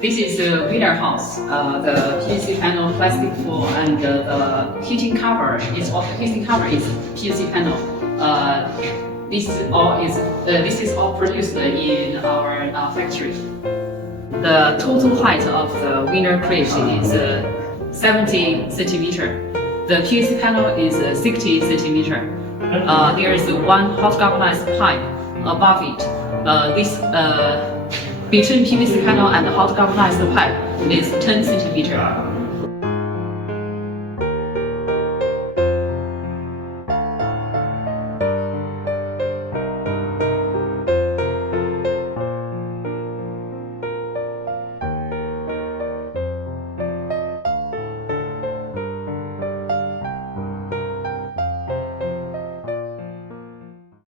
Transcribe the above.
This is the weaner house. The PVC panel, plastic floor, and the heating cover is PVC panel. This is all produced in our factory. The total height of the weaner crate is 70 centimeter. The PVC panel is 60 centimeter. There is one hot galvanized pipe above it. Between PVC panel and hot galvanized pipe is 10 centimeter.